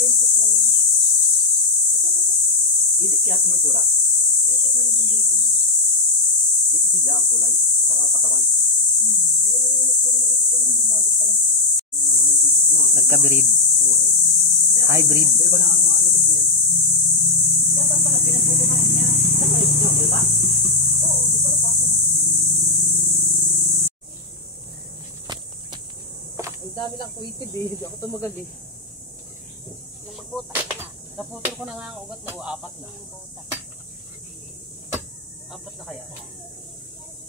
Bentit lang yun. Okay. Itik yan sa matura. Itik lang din dito. Itik siya ang kulay. Saka katawan. Hindi na rin ito na itik ko nung mabago pa lang. Itik na. Nagka-breed. Hybrid. Iba na ang mga itik niyan. Dapat pala pinagpupunahan niya. Wala? Oo, ito na pa. Ang dami lang kuitid eh. Hindi ako tumagal eh. Nung magbutak ka na. Naputol ko na nga ang ugat na o apat na. Nung butak. Apat na kaya.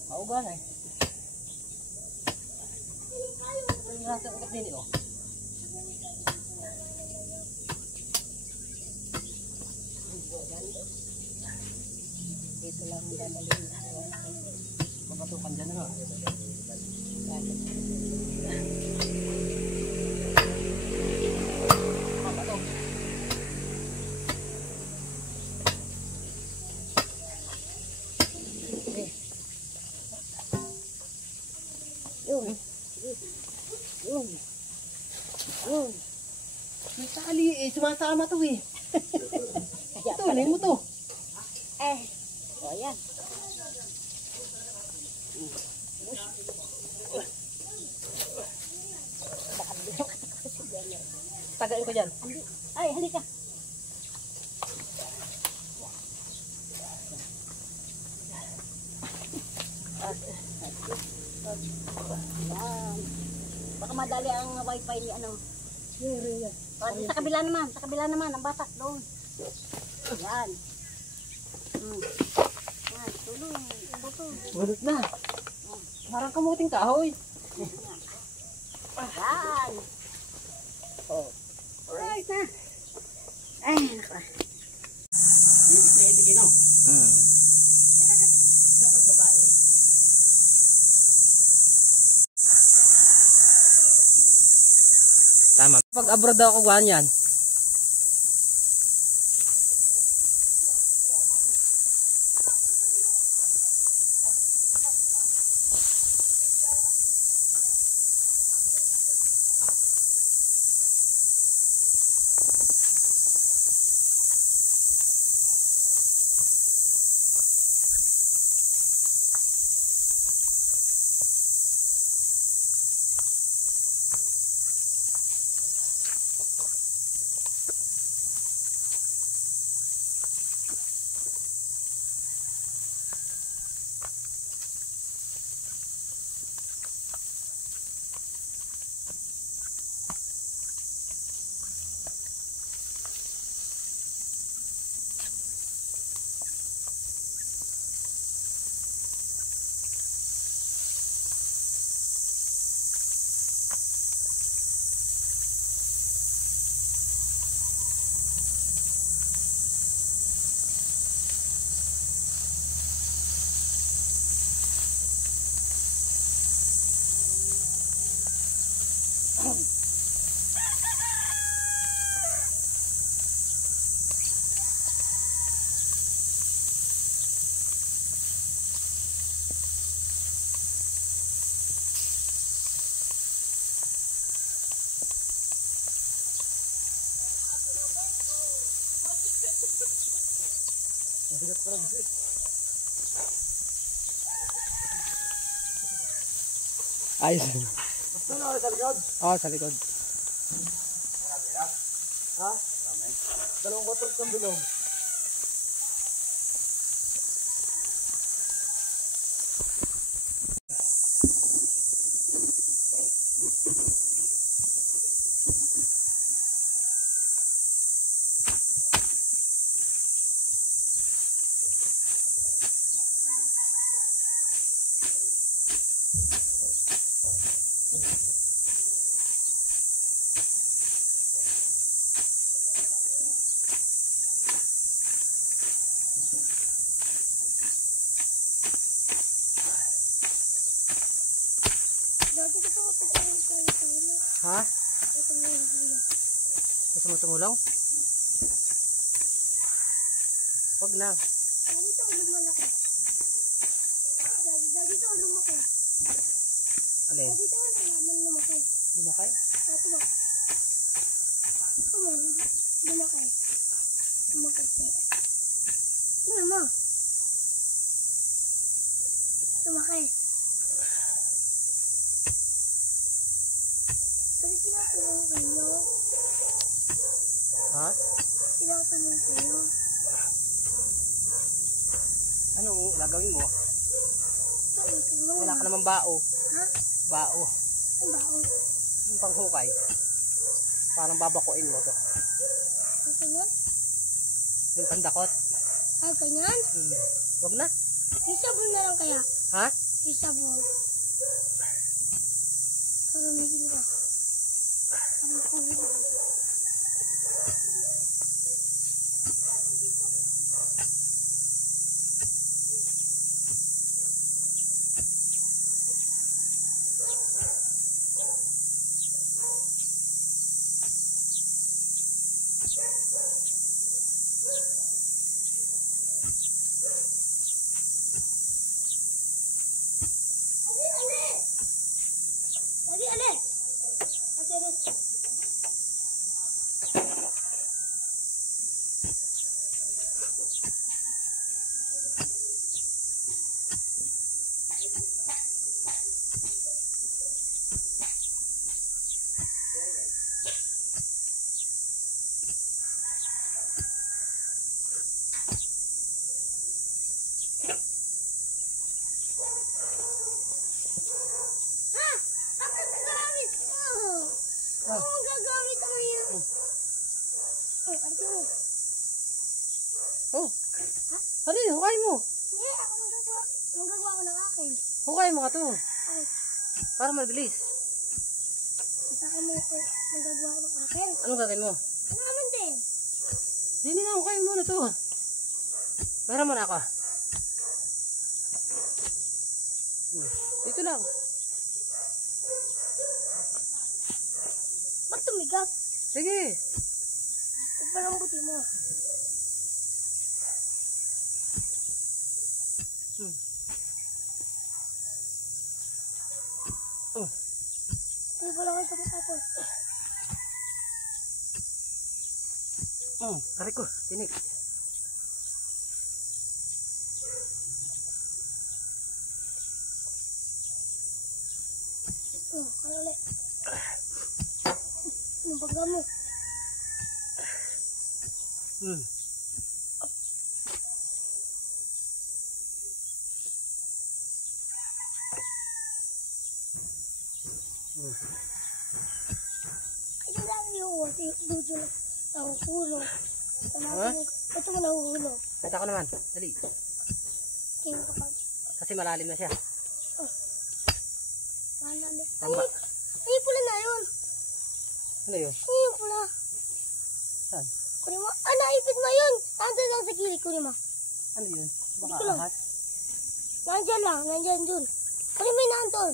Mauga na eh. Ito yung lahat ng ugat din eh oh. Dito lang dadalhin. Mapatukan dyan na. Mabato. Yun. May tali eh. Sumasama to eh. Ito, alin mo to. O, ayan. Tagain ko dyan. Ay, halika. Yan. Baka madali ang wifi ni ano. Sa kabila naman, ang batak doon. Yan. Yan, tulong. Bulot na. Parang kamuting kahoy. Yan. Oh. Alright na. Ay, nako. Itik na itik ino. Dapat babae. Tama. Pag abroad ako ganyan. Ayos. Sa likod? Oo, sa likod. Ha? Dalawang kotrot ng bilog. Ha? Gusto mo tumulaw? Wag na. Dito, lumalaki. Dito, lumaki. Alin? Dito, naman lumaki. Lumakay? Ito ba? mo. Lumaki. Lumaki. Tingnan mo. Lumaki. Kasi pinatulong kayo. Ha? Pinatulong kayo. Ano gagawin mo? Pinatulong. Wala ka naman bao. Ha? Bao. Ang baon. Yung panghukay. Parang babakuin mo to. Ang ganyan? Yung pandakot. Ang ganyan? Wag na. Isabon na lang kaya. Ha? Isabon. Kagamitin ko. Ang kulit. Dali, ale! Kasi rin. Oh. Ano yun? Hukay mo. Hindi, ako magagawa. Magagawa ko ng akin. Hukay mo ka to. Ay, Para mabilis. saka mo ko magagawa ko ng akin. Anong gagawin mo? Ano naman din? Hindi na, hukay mo na to. Para mo na ako. Dito lang. Ba't tumigas? Sige. Pagpalambuti mo. Tuloy ko lang kayo tapos. Tarik ko. Tinik. Kaya ulit. Anong baga mo? Ay, lang yung dudo na nahuhulog. Ito mo nahuhulog. Kata ko naman. Dali. Kaya kapag. Kasi malalim na siya. Malalim. Tama. Ay, pula na yun. Ano yun? Ay, yung pula. Saan? Kunin mo. Ah, naipit mo yun. Nandun lang sa kiri. Kunin mo. Ano yun? Baka Dito lang. ahas. Nandyan lang. Nandyan dun. Kunin mo yung nandun.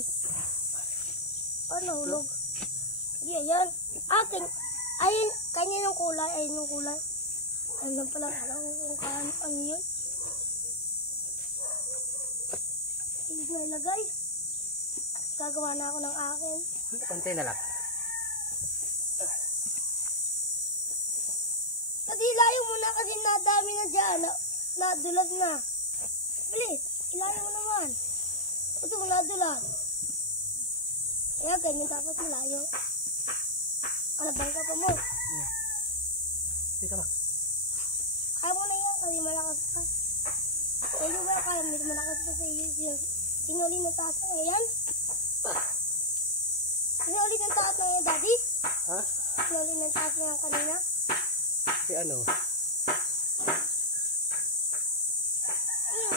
Oh, nahulog. Hindi, ayan. Ayun, kanya yung kulay. Ayun yung kulay. Ayun lang pala. Alam ko kung ano yun. Hindi ko nalagay. Gagawa na ako ng akin. Konti na lang. Kasi ilayo mo na kasi nadami na dyan. Nadulas na. Bilis, ilayo mo naman. Ito mo nadulas. Kaya ganyan dapat malayo. Alabang ka pa mo. Dito lang. Kaya mo na yan kasi malakas ka. Kaya mo na kaya medyo malakas ka sa iyo. Sinuli ng taas na yan. Sinuli ng taas na yan, Daddy. Ha? Sinuli ng taas na yan kanina. Si ano?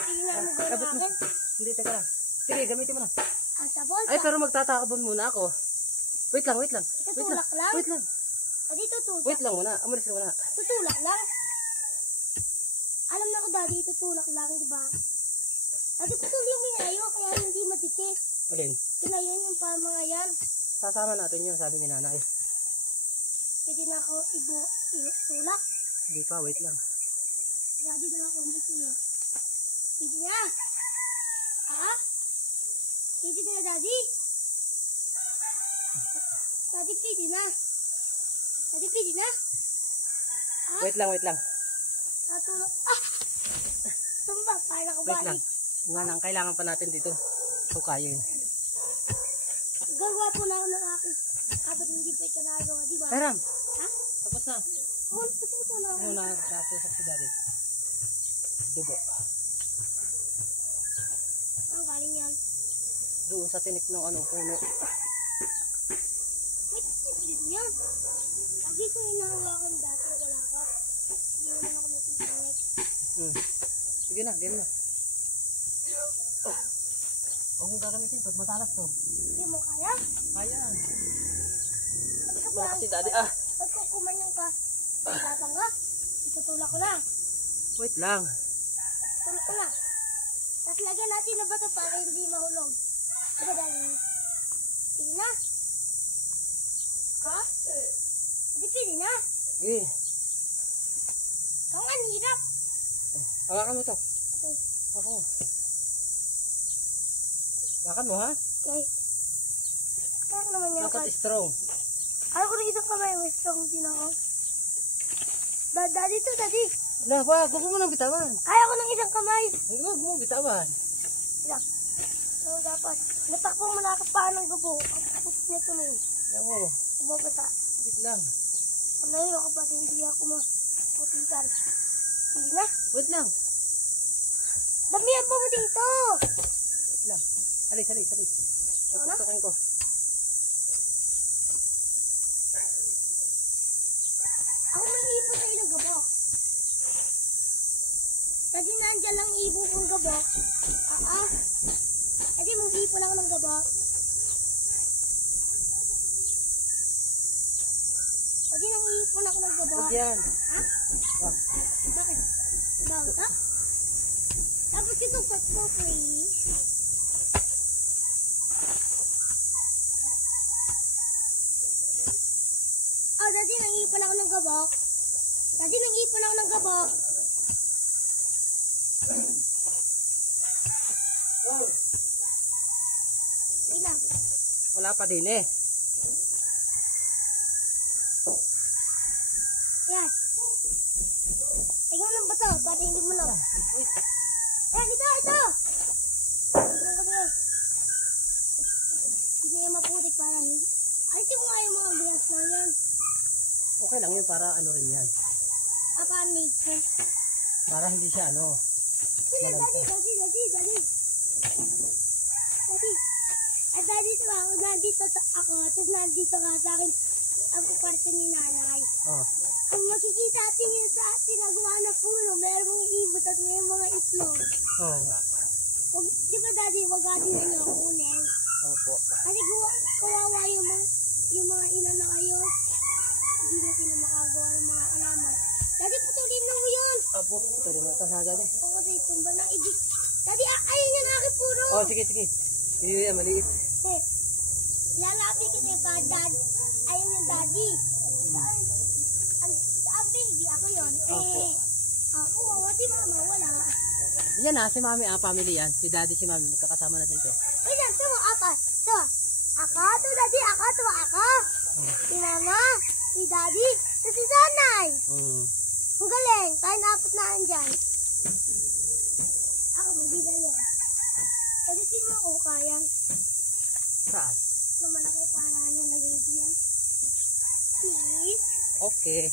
Hindi na mo gawin Abot mo. akin. Hindi, teka lang. Sige, gamitin mo na. Sa bolsa. Ay, pero magtatakabon muna ako. Wait lang, wait lang. Tutulak lang? Wait lang. Daddy, tutulak. Wait lang muna. Umalis ka muna. Tutulak lang. Alam na ko, Daddy, tutulak lang, di ba? Daddy, putulin mo yung ayo, kaya hindi madikit. Alin? Yun na yun, yung pa mga yan. Sasama natin yun, sabi ni nanay. Pwede na ako itulak. Hindi pa, wait lang. Daddy na ako itulak. Pwede na. Ha? Pwede na, Daddy. Daddy, pwede na. Daddy, pwede na. Wait lang, wait lang. Natulog. Ah! Tumba, para ko Wait lang. Nga nang kailangan pa natin dito. Hukayin. Gagawa po na ako ng aking. Kapag hindi pa ito nagawa, di ba? Peram, Ha? tapos na. Oo, natuto na ako. Ano na, napusok si daddy. Dugo. Ang galing yan. Doon sa tinik ng ano, puno. May discipline yan. Lagi ko inahawakan dati, wala ka. Hindi naman ako natitinik. Sige na, game na. Oh. Huwag mong gagamitin to, matalas to. Hindi mo kaya? Ayan. Pagka Malakas si daddy. Ah, pagka kumanyang ka, tatang ka, itutulak ko na. wait lang. Tulak ko na. Tapos lagyan natin na bato para hindi mahulog. Diba dahil? Pili na? Ha? Hindi pili na. Sige. Ang ang hirap. Hawakan mo to. Okay. Hawakan mo. Hawakan mo, ha? Okay. Kaya naman yan. Dapat strong. Ayaw ko rin isang kamay. May strong din ako. Daddy to, daddy. Wala, wag mo nang bitawan. Kaya ko ng isang kamay. Hindi, wag mo bitawan. Ilang. So, dapat. Natakpong malakas pa ng gubo. Ang tapos nito nun. Ayan mo. Bumabasa. Wait lang. Ang layo kapag hindi ako maputikan. Hindi na. Wait lang. Damihan mo dito. Wait lang. Alis, alis, alis. Ano na? Tutukin ko. Ako may ibon sa ilang gabok. Kasi nandyan lang ibon kong gabok. Kasi mag-ipon lang ng gabok. Kasi nang ipon ako ng gabok. Wag yan. Ha? Wag. Bakit? Bawal ka? Tapos ito cut ko, please. Dati nang-ipon ako ng gabok. Dati nang-ipon ako ng gabok. Ina. Wala pa din eh. Yan. Tingnan ng bato para hindi mo lang. Yan, ito! Tingnan ko doon. Hindi niya maputik para hindi. Alisin mo nga yung mga bilas na yan. Okay lang yun para ano rin yan. Para nature. Para hindi siya ano. Sila, Malanta. daddy. At daddy, nandito ako, tapos nandito ka sa akin ang kwarto ni nanay. Oh. Kung makikita natin yun sa tinagawa na puno, mayroong ibot at may mga itlog. Oo nga. Di ba daddy, wag natin na niyo kunin? Opo. Kasi kawawa yung mga ina na kayo. Hindi na sila makagawa ng mga alaman. Daddy, putulin mo yun! Opo. Ito rin mga kasada din. Oo, kasi tumba ng idik. Daddy, ayun yung aking puno! Oh, sige. Hindi yan, maliit. Lalapi kasi ka, dad. Ayun yung daddy. Ang baby, ako yun. Opo. Ako, si mama, wala. Yan si mami, family yan. Si daddy, si mami, magkakasama na dito. Wait lang, ito, apat. Ito, ako, ito, daddy, ako. Si mama, si daddy, si sanay. Ang galing, tayo na apat na andyan. Ako, magbigal yun. Kasi sino ako kaya? Saan? Na malaki para niya nag-ready yan. Please. Okay.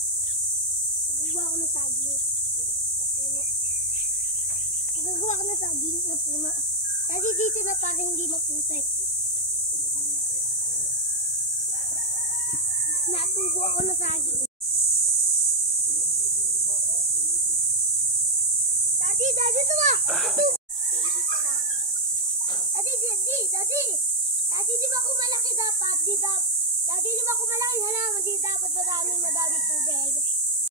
Gagawa ko ng saging. Puno. Gagawa ko ng saging na puno. Kasi dito na para hindi maputik. Natubo ako ng saging. Daddy, tuwa! Daddy, di ba kung malaki dapat? Daddy, di ba kung malaki halaman, di dapat madami tubig.